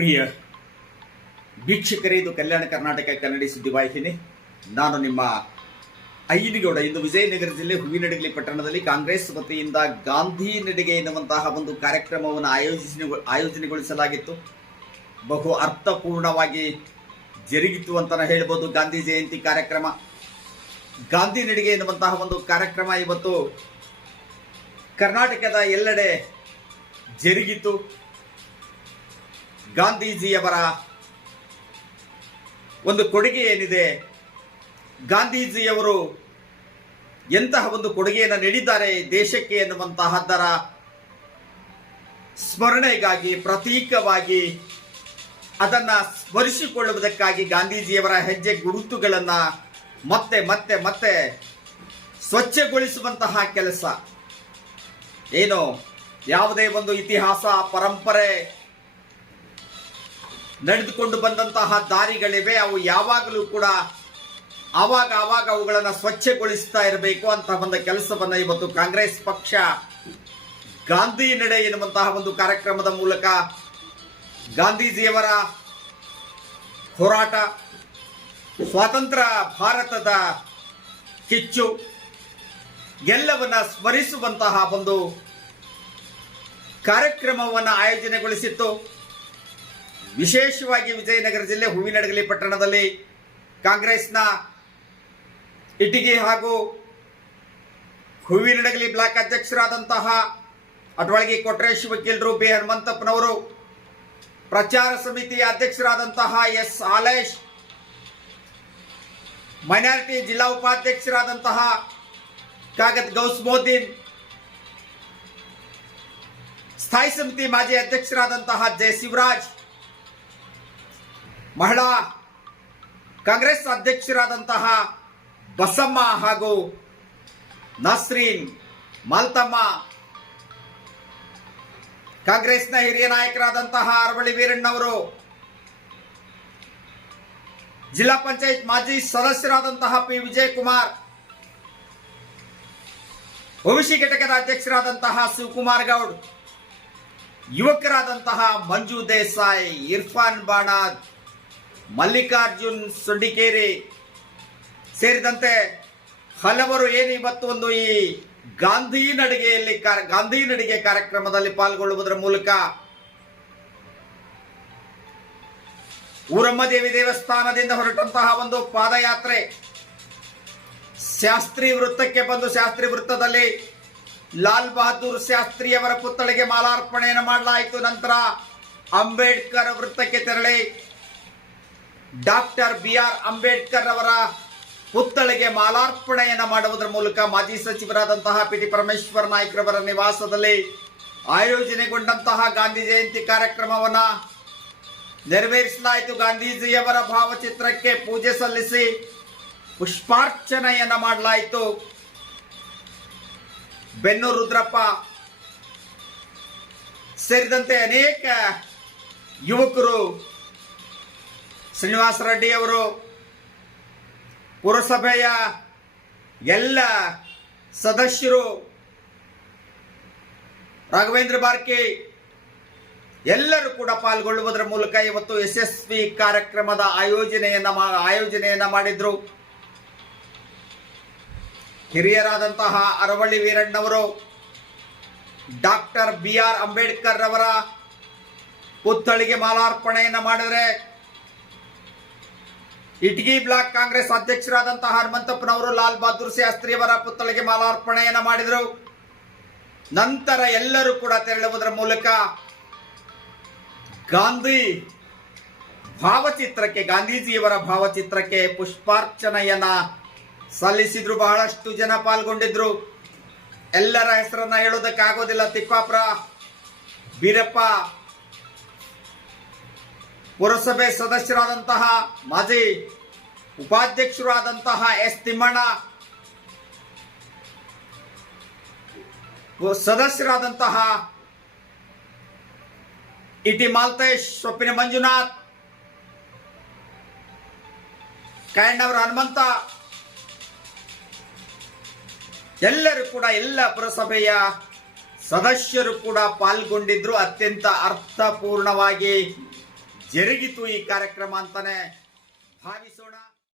ಪ್ರಿಯ ವೀಕ್ಷಕರೇ, ಇದು ಕಲ್ಯಾಣ ಕರ್ನಾಟಕ ಕನ್ನಡಿ ಸುದ್ದಿವಾಹಿನಿ. ನಾನು ನಿಮ್ಮ ಐನಿಗೌಡ. ಇಂದು ವಿಜಯನಗರ ಜಿಲ್ಲೆ ಹೂವಿನಡಗಲಿ ಪಟ್ಟಣದಲ್ಲಿ ಕಾಂಗ್ರೆಸ್ ವತಿಯಿಂದ ಗಾಂಧಿ ನಡಿಗೆ ಎನ್ನುವಂತಹ ಒಂದು ಕಾರ್ಯಕ್ರಮವನ್ನು ಆಯೋಜನೆಗೊಳಿಸಲಾಗಿತ್ತು. ಬಹು ಅರ್ಥಪೂರ್ಣವಾಗಿ ಜರುಗಿತು ಅಂತ ಹೇಳ್ಬೋದು. ಗಾಂಧಿ ಜಯಂತಿ ಕಾರ್ಯಕ್ರಮ, ಗಾಂಧಿ ನಡಿಗೆ ಎನ್ನುವಂತಹ ಒಂದು ಕಾರ್ಯಕ್ರಮ ಇವತ್ತು ಕರ್ನಾಟಕದ ಎಲ್ಲೆಡೆ ಜರುಗಿತು. ಗಾಂಧೀಜಿಯವರ ಒಂದು ಕೊಡುಗೆ ಏನಿದೆ, ಗಾಂಧೀಜಿಯವರು ಎಂತಹ ಒಂದು ಕೊಡುಗೆಯನ್ನು ನೀಡಿದ್ದಾರೆ ದೇಶಕ್ಕೆ ಎನ್ನುವಂತಹದ್ದರ ಸ್ಮರಣೆಗಾಗಿ, ಪ್ರತೀಕವಾಗಿ ಅದನ್ನು ಸ್ಮರಿಸಿಕೊಳ್ಳುವುದಕ್ಕಾಗಿ ಗಾಂಧೀಜಿಯವರ ಹೆಜ್ಜೆ ಗುರುತುಗಳನ್ನು ಮತ್ತೆ ಮತ್ತೆ ಮತ್ತೆ ಸ್ವಚ್ಛಗೊಳಿಸುವಂತಹ ಕೆಲಸ ಏನು, ಯಾವುದೇ ಒಂದು ಇತಿಹಾಸ ಪರಂಪರೆ ನಡೆದುಕೊಂಡು ಬಂದಂತಹ ದಾರಿಗಳಿವೆ, ಅವು ಯಾವಾಗಲೂ ಕೂಡ ಆವಾಗ ಅವುಗಳನ್ನು ಸ್ವಚ್ಛಗೊಳಿಸ್ತಾ ಇರಬೇಕು ಅಂತ ಒಂದು ಕೆಲಸವನ್ನು ಇವತ್ತು ಕಾಂಗ್ರೆಸ್ ಪಕ್ಷ ಗಾಂಧಿ ನಡೆ ಎನ್ನುವಂತಹ ಒಂದು ಕಾರ್ಯಕ್ರಮದ ಮೂಲಕ ಗಾಂಧೀಜಿಯವರ ಹೋರಾಟ, ಸ್ವಾತಂತ್ರ್ಯ ಭಾರತದ ಕಿಚ್ಚು ಎಲ್ಲವನ್ನ ಸ್ಮರಿಸುವಂತಹ ಒಂದು ಕಾರ್ಯಕ್ರಮವನ್ನು ಆಯೋಜನೆಗೊಳಿಸಿತ್ತು. ವಿಶೇಷವಾಗಿ ವಿಜಯನಗರ ಜಿಲ್ಲೆ ಹೂವಿನಡಗಲಿ ಪಟ್ಟಣದಲ್ಲಿ ಕಾಂಗ್ರೆಸ್ನ ಇಟಗಿ ಹಾಗೂ ಹೂವಿನಡಗಲಿ ಬ್ಲಾಕ್ ಅಧ್ಯಕ್ಷರಾದಂತಹ ಅಟವಳಗಿ ಕೊಟ್ರೇಶ್ ವಕೀಲರು, ಬಿ ಹನುಮಂತಪ್ಪನವರು, ಪ್ರಚಾರ ಸಮಿತಿಯ ಅಧ್ಯಕ್ಷರಾದಂತಹ ಎಸ್ ಆಲೇಶ್, ಮೈನಾರಿಟಿ ಜಿಲ್ಲಾ ಉಪಾಧ್ಯಕ್ಷರಾದಂತಹ ಕಾಗದ್ ಗೌಸ್ಮೋದ್ದೀನ್, ಸ್ಥಾಯಿ ಸಮಿತಿ ಮಾಜಿ ಅಧ್ಯಕ್ಷರಾದಂತಹ ಜೆ ಶಿವರಾಜ್, ಮಹಿಳಾ ಕಾಂಗ್ರೆಸ್ ಅಧ್ಯಕ್ಷರಾದಂತಹ ಬಸಮ್ಮ ಹಾಗೂ ನಸ್ರೀನ್ ಮಾಲ್ತಮ್ಮ, ಕಾಂಗ್ರೆಸ್ನ ಹಿರಿಯ ನಾಯಕರಾದಂತಹ ಅರವಳ್ಳಿ ವೀರಣ್ಣವರು, ಜಿಲ್ಲಾ ಪಂಚಾಯತ್ ಮಾಜಿ ಸದಸ್ಯರಾದಂತಹ ಪಿ ವಿಜಯಕುಮಾರ್, ಓಬಿಸಿ ಘಟಕದ ಅಧ್ಯಕ್ಷರಾದಂತಹ ಶಿವಕುಮಾರ್ ಗೌಡ್, ಯುವಕರಾದಂತಹ ಮಂಜು ದೇಸಾಯಿ, ಇರ್ಫಾನ್ ಬಾಣಾದ್, ಮಲ್ಲಿಕಾರ್ಜುನ್ ಸುಂಡಿಕೇರಿ ಸೇರಿದಂತೆ ಹಲವರು ಏನು ಇವತ್ತು ಒಂದು ಈ ಗಾಂಧಿ ನಡಿಗೆ ಕಾರ್ಯಕ್ರಮದಲ್ಲಿ ಪಾಲ್ಗೊಳ್ಳುವುದರ ಮೂಲಕ ಊರಮ್ಮ ದೇವಿ ದೇವಸ್ಥಾನದಿಂದ ಹೊರಟಂತಹ ಒಂದು ಪಾದಯಾತ್ರೆ ಶಾಸ್ತ್ರಿ ವೃತ್ತಕ್ಕೆ ಬಂದು, ಶಾಸ್ತ್ರಿ ವೃತ್ತದಲ್ಲಿ ಲಾಲ್ ಬಹದ್ದೂರ್ ಶಾಸ್ತ್ರಿಯವರ ಪುತ್ಥಳಿಗೆ ಮಾಲಾರ್ಪಣೆಯನ್ನು ಮಾಡಲಾಯಿತು. ನಂತರ ಅಂಬೇಡ್ಕರ್ ವೃತ್ತಕ್ಕೆ ತೆರಳಿ ಡಾಕ್ಟರ್ BR ಅಂಬೇಡ್ಕರ್ ಅವರ ಪುತ್ಥಳಿಗೆ ಮಾಲಾರ್ಪಣೆಯನ್ನು ಮಾಡುವುದರ ಮೂಲಕ ಮಾಜಿ ಸಚಿವರಾದಂತಹ ಪಿಟಿ ಪರಮೇಶ್ವರ್ ನಾಯ್ಕರವರ ನಿವಾಸದಲ್ಲಿ ಆಯೋಜನೆಗೊಂಡಂತಹ ಗಾಂಧಿ ಜಯಂತಿ ಕಾರ್ಯಕ್ರಮವನ್ನು ನೆರವೇರಿಸಲಾಯಿತು. ಗಾಂಧೀಜಿಯವರ ಭಾವಚಿತ್ರಕ್ಕೆ ಪೂಜೆ ಸಲ್ಲಿಸಿ ಪುಷ್ಪಾರ್ಚನೆಯನ್ನು ಮಾಡಲಾಯಿತು. ಬೆನ್ನೂರು ರುದ್ರಪ್ಪ ಸೇರಿದಂತೆ ಅನೇಕ ಯುವಕರು, ಶ್ರೀನಿವಾಸ ರೆಡ್ಡಿ ಅವರು, ಪುರಸಭೆಯ ಎಲ್ಲ ಸದಸ್ಯರು, ರಾಘವೇಂದ್ರ ಬಾರ್ಕಿ ಎಲ್ಲರೂ ಕೂಡ ಪಾಲ್ಗೊಳ್ಳುವುದರ ಮೂಲಕ ಇವತ್ತು ಯಶಸ್ವಿ ಕಾರ್ಯಕ್ರಮದ ಆಯೋಜನೆಯನ್ನ ಮಾಡಿದ್ರು. ಹಿರಿಯರಾದಂತಹ ಅರವಳ್ಳಿ ವೀರಣ್ಣವರು ಡಾಕ್ಟರ್ BR ಅಂಬೇಡ್ಕರ್ ಅವರ ಪುತ್ಥಳಿಗೆ ಮಾಲಾರ್ಪಣೆಯನ್ನು ಮಾಡಿದರೆ, ಇಟಗಿ ಬ್ಲಾಕ್ ಕಾಂಗ್ರೆಸ್ ಅಧ್ಯಕ್ಷರಾದಂತಹ ಹನುಮಂತಪ್ಪನವರು ಲಾಲ್ ಬಹದ್ದೂರ್ ಶಾಸ್ತ್ರಿಯವರ ಪುತ್ಥಳಿಗೆ ಮಾಲಾರ್ಪಣೆಯನ್ನು ಮಾಡಿದರು. ನಂತರ ಎಲ್ಲರೂ ಕೂಡ ತೆರಳುವುದರ ಮೂಲಕ ಗಾಂಧೀಜಿಯವರ ಭಾವಚಿತ್ರಕ್ಕೆ ಪುಷ್ಪಾರ್ಚನೆಯನ್ನ ಸಲ್ಲಿಸಿದ್ರು. ಬಹಳಷ್ಟು ಜನ ಪಾಲ್ಗೊಂಡಿದ್ರು. ಎಲ್ಲರ ಹೆಸರನ್ನ ಹೇಳೋದಕ್ಕಾಗೋದಿಲ್ಲ. ತಿಪ್ಪಾಪುರ ಬೀರಪ್ಪ, ಪುರಸಭೆ ಸದಸ್ಯರಾದಂತಹ ಮಾಜಿ ಉಪಾಧ್ಯಕ್ಷರಾದಂತಹ ಎಸ್ ತಿಮ್ಮಣ್ಣ, ಸದಸ್ಯರಾದಂತಹ ಇಟಿ ಮಾಲ್ತೇಶ್, ಸೊಪ್ಪಿನ ಮಂಜುನಾಥ್, ಕಾಯಣ್ಣವರ ಹನುಮಂತ, ಎಲ್ಲರೂ ಕೂಡ ಎಲ್ಲ ಪುರಸಭೆಯ ಸದಸ್ಯರು ಕೂಡ ಪಾಲ್ಗೊಂಡಿದ್ರು. ಅತ್ಯಂತ ಅರ್ಥಪೂರ್ಣವಾಗಿ ಜರುಗಿತು ಈ ಕಾರ್ಯಕ್ರಮ ಅಂತಾನೆ ಭಾವಿಸೋಣ.